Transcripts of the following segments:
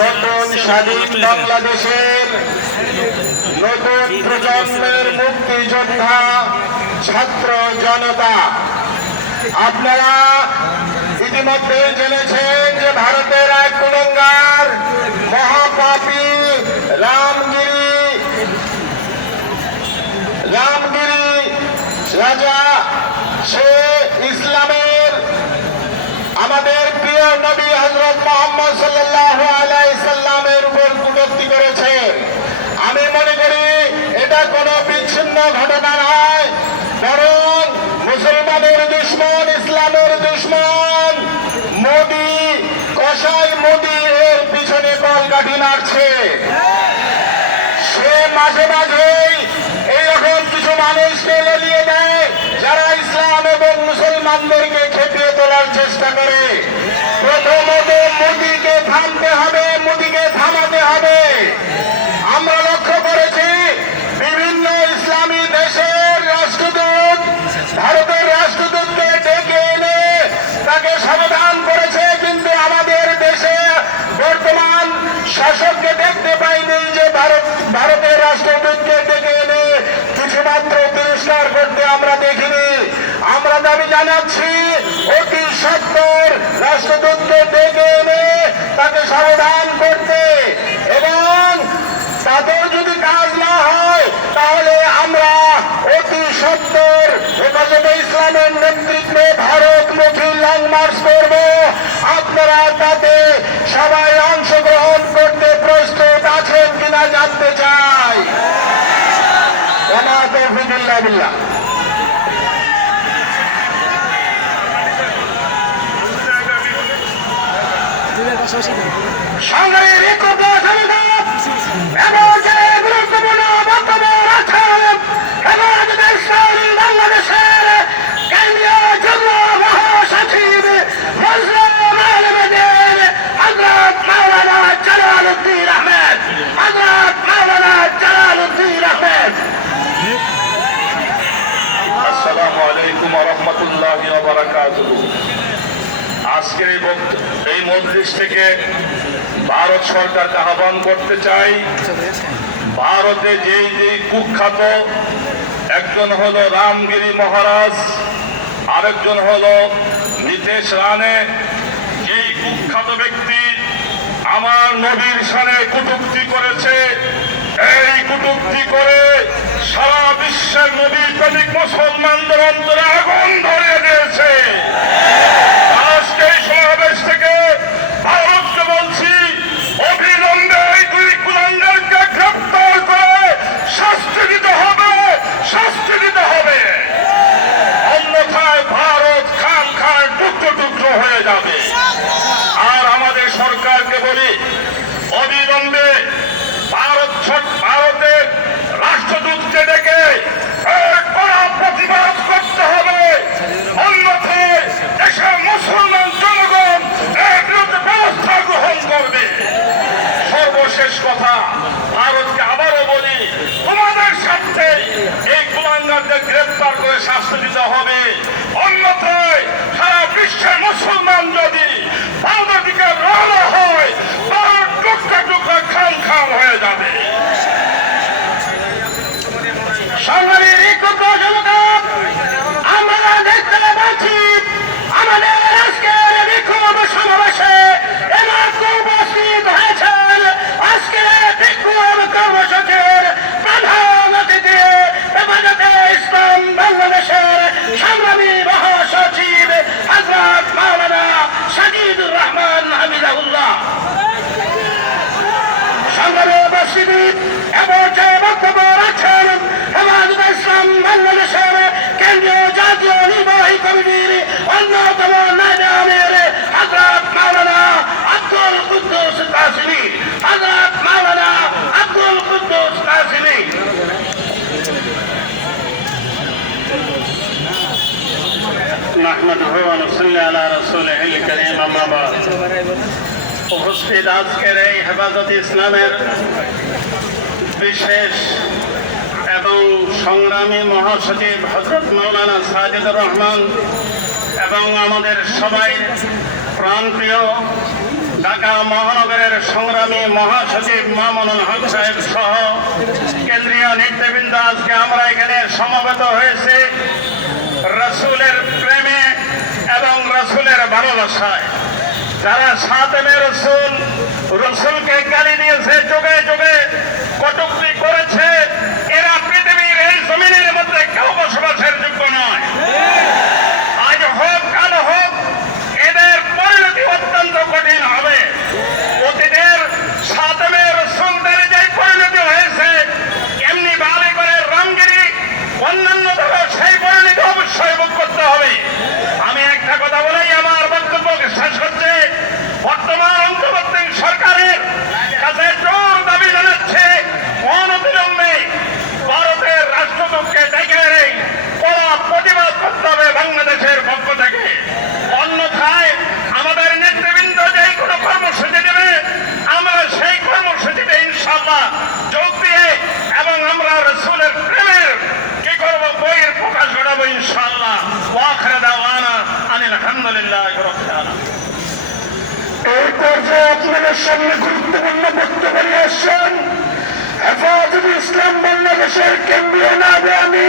নতুন স্বাধীন বাংলাদেশের নতুন প্রজন্মের মুক্তিযোদ্ধা, ছাত্র জনতা, আপনারা ইতিমধ্যে জেনেছেন যে ভারতের এক কুলঙ্গার, মহাপাপী রামগিরি রামগিরি রাজা, সে ইসলামের আমাদের প্রিয় নবী হজরত মোহাম্মদ আলাইহি সাল্লামের উপর করেছে। আমি মনে করি এটা কোনো বিচ্ছিন্ন ঘটনা নয়, বরং মুসলমানের দুশ্মন, ইসলামের দুশ্মন, মোদি, কসাই মোদি এর পিছনে কলকাঠি নাড়ছে। সে মাঝে মাঝেই এইরকম কিছু মানুষকে লেলিয়ে দেয়, যারা ইসলাম এবং মুসলমানদেরকে খেপিয়ে তোলার চেষ্টা করে প্রথমত মোদিকে থামতে হবে মোদিকে থামাতে হবে আমরা লক্ষ্য করেছি বিভিন্ন ইসলামী দেশের রাষ্ট্রদূত ভারতের রাষ্ট্রদূতকে ডেকে এনে তাকে সমাধান করেছে কিন্তু আমাদের দেশে বর্তমান শাসককে দেখতে পাইনি যে ভারত ভারতের রাষ্ট্রদূতকে ডেকে এনে কিছুমাত্র তিরস্কার করতে আমরা দেখিনি আমরা দাবি জানাচ্ছি, অতি সত্তর রাষ্ট্রদূতকে ডেকে এনে তাকে সাবধান করতে। এবং তাদের যদি কাজ না হয়, তাহলে আমরা অতি সত্তর হেফাজতে ইসলামের নেতৃত্বে ভারতমুখী লং মার্চ করব। আপনারা তাতে সবাই অংশগ্রহণ করতে প্রস্তুত আছেন কিনা জানতে চাই। তৌফিকুল্লাহ বিল্লাহ। সংগ্রামের একতা জনতা এবং যে গুরুত্বপূর্ণ বক্তব্য রাখছেন হেফাজতে ইসলাম বাংলাদেশের কেন্দ্রীয় যুগ্ম মহাসচিব মুসলিম আলমদের হজরত মাওলানা জালাল উদ্দিন আহমেদ হজরত মাওলানা জালাল উদ্দিন আহমেদ আসসালামু আলাইকুম রহমতুল্লাহ আজকের এই বক্ত- এই মজলিস থেকে ভারত সরকারকে আহ্বান করতে চাই। ভারতে যেই যেই কুখ্যাত একজন হলো রামগিরি মহারাজ, আরেকজন হলো নীতেশ রানে এই কুখ্যাত ব্যক্তি আমার নবীর সানে কটূক্তি করেছে, এই কটূক্তি করে সারা বিশ্বের নবী প্রেমিক মুসলমানদের অন্তরে টুকরো হয়ে যাবে আর আমাদের সরকারকে বলি অবিলম্বে ভারত ছ- ভারতের রাষ্ট্রদূতকে ডেকে এর কড়া প্রতিবাদ করতে হবে অন্যথায় দেশের মুসলমান জনগণ এর বিরুদ্ধে ব্যবস্থা গ্রহণ করবে সর্বশেষ কথা। ভারতকে আবারও বলি, তোমাদের সাথে এই কুলাঙ্গারদের গ্রেপ্তার করে শাস্তি দিতে হবে। অন্যথায় সারা বিশ্বের মুসলমান যদি ভারতের দিকে রওনা হয় ভারত টুকরা টুকরা খাম খাম হয়ে যাবে। نحمده ونصلي على رسوله الكريم أما بعد উপস্থিত আজকের এই হেফাজত ইসলামের বিশেষ এবং সংগ্রামী মহাসচিব হজরত মৌলানা সাজিদুর রহমান এবং আমাদের সবাই প্রাণপ্রিয় ঢাকা মহানগরের সংগ্রামী মহাসচিব মামুনুল হক সাহেব সহ কেন্দ্রীয় নেতৃবৃন্দ আজকে আমরা এখানে সমবেত হয়েছে ভালোবাসায় যারা সাতেমে রসুল, রসুলকে গালি দিয়েছে, যোগে যোগে কটুক্তি করেছে। এরা পৃথিবীর এই জমিনের মধ্যে কেউ বসবাসের যোগ্য নয় আজ হোক কাল হোক এদের পরিণতি অত্যন্ত কঠিন হবে অতীতের সাতমে রসুলদের যে পরিণতি হয়েছে এমনি বালে করে রামগিরি অন্যান্য দলও সেই পরিণতি অবশ্যই ভোগ করতে হবে আমি একটা কথা বলেই আমার বক্তব্য শেষ হচ্ছে বর্তমান অন্তর্বর্তী সরকারের কাছে জোর দাবি জানাচ্ছে অনবিলম্বে ভারতের রাষ্ট্রদূতকে ডেকে এনে কড়া প্রতিবাদ করতে হবে বাংলাদেশের পক্ষ থেকে অন্যথায় আমাদের নেতৃবৃন্দ যেই কোনো কর্মসূচি দেবে আমরা সেই কর্মসূচিতে ইনশাল্লাহ যোগ দিয়ে এবং আমরা রসুলের প্রেমের কি করব বইয়ের প্রকাশ ঘটাবো ইনশাল্লাহ ওয়াখরে দাওয়ানা আনিল আলহামদুলিল্লাহ রবিল আলামিন। আপনাদের সামনে গুরুত্বপূর্ণ বক্তব্য নিয়ে হেফাজত ইসলাম বাংলাদেশের কেন্দ্রীয় আমি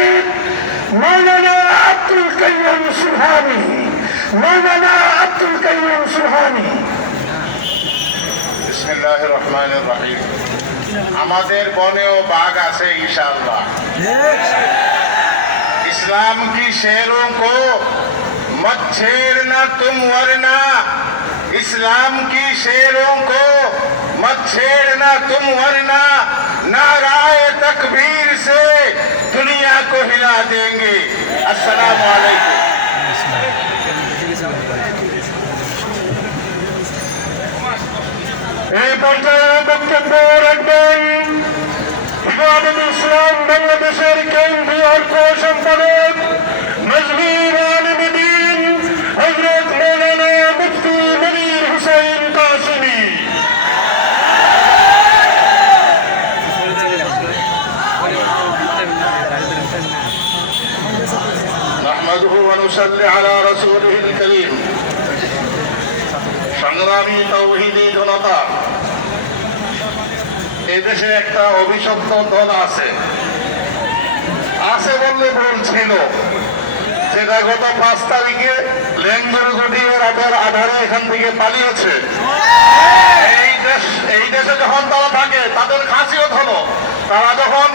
আমাদের বনেও বাঘ আছে ইশাল্লাহ ইসলাম কি শেরো কো? মচ্ছের না তুম না। इस्लाम की शेरों को मत छेड़ना तुम वरना नाराय तकबीर से दुनिया को हिला देंगे अस्सलाम वालेकुम এই পর্যায়ে বক্তব্য রাখবেন হিফাজত ইসলাম বাংলাদেশের কেন্দ্রীয় অর্থ সম্পাদক على رسوله الكريم সংগ্রামী তৌহিদি জনতা এদেশে একটা অভিশপ্ত দল আছে আছে বললে ভুল ছিল যেটা গত পাঁচ তারিখে লেঙ্গুর গটিয়ের আধার আধারে এখান থেকে পালিয়েছে এই দেশ এই দেশে যখন তারা থাকে তাদের খাসিয়ত হলো তারা যখন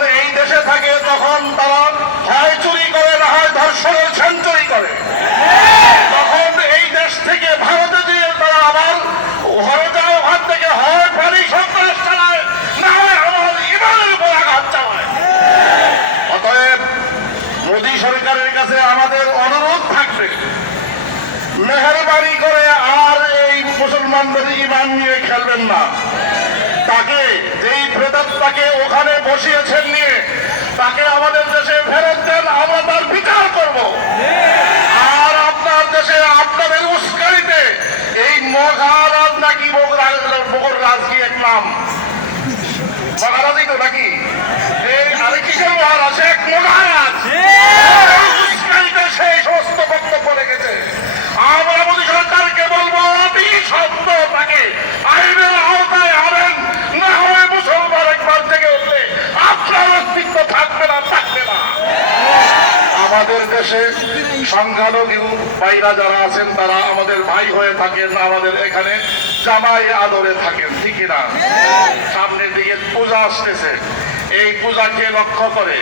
মুসলমানদের ইমান নিয়ে খেলবেন না। তাকে যেই প্রেতাত্মাকে ওখানে বসিয়েছেন নিয়ে তাকে আমাদের দেশে ফেরত দেন, আমরা তার বিচার করব। আর আপনার দেশে আপনাদের উস্কানিতে এই মহারাজ নাকি বগর রাজ কি এক নাম? মহারাজই তো নাকি? এই আরে কিসের মহারাজ? সে মহারাজ উস্কানিতে সেই সমস্ত বক্তব্য রেখেছে আমরা মোদী সরকারকে বলব অতি সত্য তাকে আইনের আওতায় আনেন না হয় মুসলমান একবার থেকে উঠলে আপনার অস্তিত্ব থাকবে না থাকবে না আমাদের দেশে সংখ্যালঘু ভাইরা যারা আছেন, তারা আমাদের ভাই হয়ে থাকেন, আমাদের এখানে জামাই আদরে থাকেন ঠিকই না সামনের দিকে পূজা আসতেছে। এই পূজাকে লক্ষ্য করে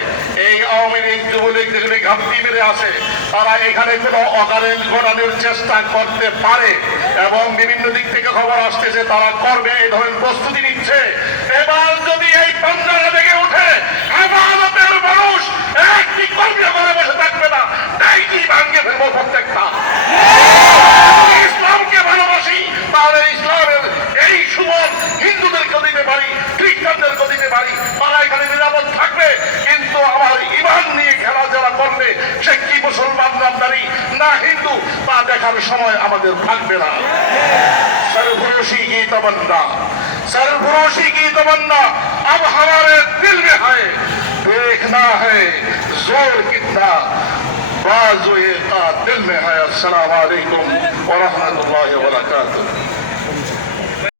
এই আওয়ামী লীগ, যুবলীগ যেগুলি ঘাপটি মেরে আছে, তারা এখানে কোনো অকারেন্ট ঘটানোর চেষ্টা করতে পারে এবং বিভিন্ন দিক থেকে খবর আসতেছে, তারা করবে, এই ধরনের প্রস্তুতি নিচ্ছে। এবার যদি এই পাঞ্জারা থেকে উঠে আমাদের মানুষ একটি কর্মী করে বসে থাকবে না তাই কি ভাঙ্গে ফেলব প্রত্যেকটা ইসলামকে ভালোবাসি তাহলে ইসলামের এই সুমন হিন্দুদেরকে দিতে পারি খ্রিস্টানদেরকে দিতে পারি তারা এখানে নিরাপদ থাকবে কিন্তু আমার ইমান নিয়ে খেলা যারা করবে সে কি মুসলমান নামদারি না হিন্দু তা দেখার সময় আমাদের থাকবে না सरफरोशी की तमन्ना सरफरोशी की तमन्ना अब हमारे दिल में है देखना है जोर कितना बाजुए का बात दिल में है अस्सलाम वालेकुम व रहमतुल्लाहि व बरकातुहू